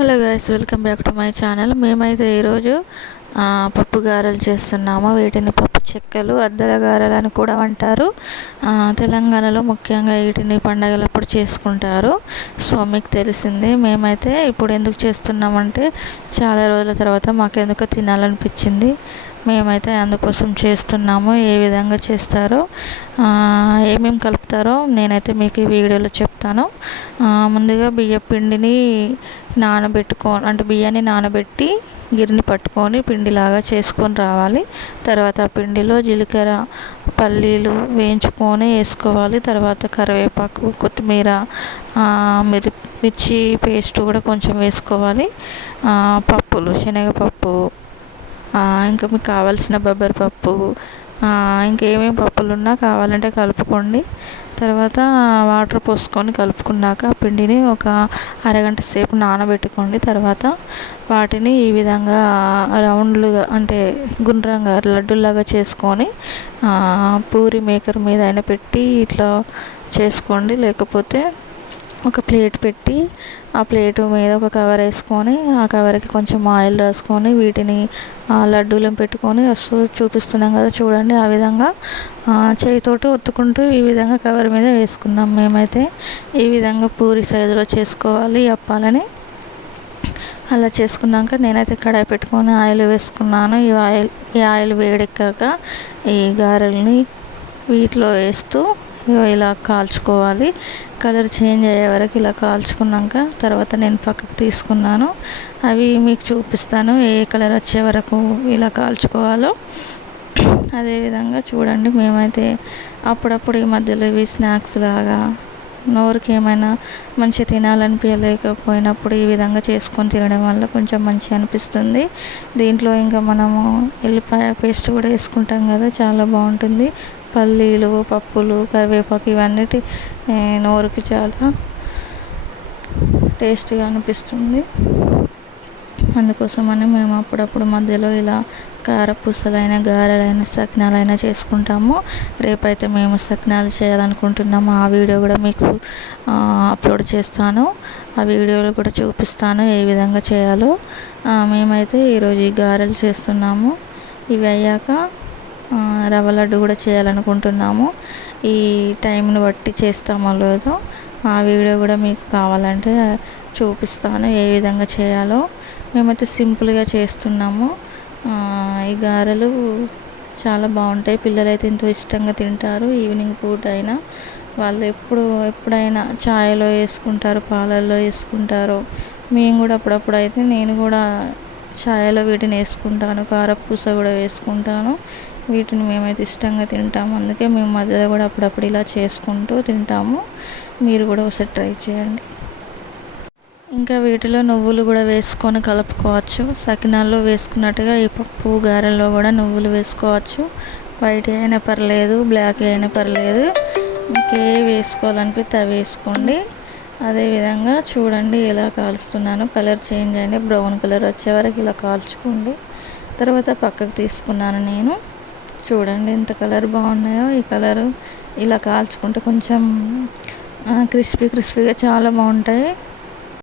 Hello guys, welcome back to my channel. మేమైతే ఈరోజు పప్పు గారెలు చేస్తున్నాము. వీటిని పప్పు చెక్కలు, అద్దల గారెలు అని కూడా అంటారు. తెలంగాణలో ముఖ్యంగా వీటిని పండగలప్పుడు చేసుకుంటారు. సో మీకు తెలిసింది. మేమైతే ఇప్పుడు ఎందుకు చేస్తున్నామంటే చాలా రోజుల తర్వాత మాకెందుకో తినాలనిపించింది. మేమైతే అందుకోసం చేస్తున్నాము. ఏ విధంగా చేస్తారో, ఏమేమి కలుపుతారో నేనైతే మీకు ఈ వీడియోలో చెప్తాను. ముందుగా బియ్యం పిండిని బియ్యాన్ని నానబెట్టి గిన్నె పట్టుకొని పిండిలాగా చేసుకొని రావాలి. తర్వాత పిండిలో జీలకర్ర, పల్లీలు వేయించుకొని వేసుకోవాలి. తర్వాత కరివేపాకు, కొత్తిమీర, మిర్చి పేస్ట్ కూడా కొంచెం వేసుకోవాలి. పప్పులు, శనగపప్పు, ఇంకా మీకు కావాల్సిన బొబ్బరిపప్పు, ఇంకేమేమి పప్పులు ఉన్నా కావాలంటే కలుపుకోండి. తర్వాత వాటర్ పోసుకొని కలుపుకున్నాక పిండిని ఒక అరగంట సేపు నానబెట్టుకోండి. తర్వాత వాటిని ఈ విధంగా రౌండ్లుగా గుండ్రంగా లడ్డూలాగా చేసుకొని పూరి మేకర్ మీద అయినా పెట్టి ఇట్లా చేసుకోండి. లేకపోతే ఒక ప్లేట్ పెట్టి ఆ ప్లేటు మీద ఒక కవర్ వేసుకొని ఆ కవర్కి కొంచెం ఆయిల్ రాసుకొని వీటిని లడ్డూలను పెట్టుకొని చూపిస్తున్నాం కదా, చూడండి. ఆ విధంగా చేయితోటి ఒత్తుకుంటూ ఈ విధంగా కవర్ మీద వేసుకున్నాం. మేమైతే ఈ విధంగా పూరి సైజులో చేసుకోవాలి అప్పాలని. అలా చేసుకున్నాక నేనైతే కడాయి పెట్టుకొని ఆయిల్ వేసుకున్నాను. ఈ ఆయిల్ వేడెక్కాక ఈ గారెల్ని వీటిలో వేస్తూ ఇలా కాల్చుకోవాలి. కలర్ చేంజ్ అయ్యే వరకు ఇలా కాల్చుకున్నాక తర్వాత నేను పక్కకు తీసుకున్నాను. అవి మీకు చూపిస్తాను ఏ కలర్ వచ్చే వరకు ఇలా కాల్చుకోవాలో. అదేవిధంగా చూడండి, మేమైతే అప్పుడప్పుడు ఈ మధ్యలో ఇవి స్నాక్స్ లాగా నోరుకి ఏమైనా మంచిగా తినాలనిపించలేకపోయినప్పుడు ఈ విధంగా చేసుకొని తినడం వల్ల కొంచెం మంచిగా అనిపిస్తుంది. దీంట్లో ఇంకా మనము ఎల్లిపాయ పేస్ట్ కూడా వేసుకుంటాం కదా, చాలా బాగుంటుంది. పల్లీలు, పప్పులు, కరివేపాకు ఇవన్నిటి నోరుకి చాలా టేస్టీగా అనిపిస్తుంది. అందుకోసమని మేము అప్పుడప్పుడు మధ్యలో ఇలా కారపూసలైన, గారెలైన, సకినాలైనా చేసుకుంటాము. రేపైతే మేము సకినాలు చేయాలనుకుంటున్నాము. ఆ వీడియో కూడా మీకు అప్లోడ్ చేస్తాను. ఆ వీడియోలో కూడా చూపిస్తాను ఏ విధంగా చేయాలో. మేమైతే ఈరోజు ఈ గారెలు చేస్తున్నాము. ఇవి అయ్యాక రవ్వ లడ్డు కూడా చేయాలనుకుంటున్నాము. ఈ టైంని బట్టి చేస్తామో లేదో ఆ వీడియో కూడా మీకు కావాలంటే చూపిస్తాను ఏ విధంగా చేయాలో. మేమైతే సింపుల్గా చేస్తున్నాము. ఈ గారెలు చాలా బాగుంటాయి. పిల్లలైతే ఎంతో ఇష్టంగా తింటారు. ఈవినింగ్ పూట అయినా వాళ్ళు ఎప్పుడైనా ఛాయ్లో వేసుకుంటారు, పాలల్లో వేసుకుంటారు. మేము కూడా అప్పుడప్పుడు అయితే నేను కూడా ఛాయ్లో వీటిని వేసుకుంటాను, కారపూస కూడా వేసుకుంటాను. వీటిని మేమైతే ఇష్టంగా తింటాము. అందుకే మేము మధ్యలో కూడా అప్పుడప్పుడు ఇలా చేసుకుంటూ తింటాము. మీరు కూడా ఒకసారి ట్రై చేయండి. ఇంకా వీటిలో నువ్వులు కూడా వేసుకొని కలుపుకోవచ్చు. సకినాల్లో వేసుకున్నట్టుగా ఈ పప్పు గారెల్లో కూడా నువ్వులు వేసుకోవచ్చు. వైట్ అయినా పర్లేదు, బ్లాక్ అయినా పర్లేదు, ఇంకే వేసుకోవాలనిపిస్తే అవి వేసుకోండి. అదేవిధంగా చూడండి ఎలా కాలుస్తున్నాను. కలర్ చేంజ్ అయినా బ్రౌన్ కలర్ వచ్చే వరకు ఇలా కాల్చుకోండి. తర్వాత పక్కకు తీసుకున్నాను నేను. చూడండి ఎంత కలర్ బాగున్నాయో. ఈ కలరు ఇలా కాల్చుకుంటే కొంచెం క్రిస్పీగా చాలా బాగుంటాయి.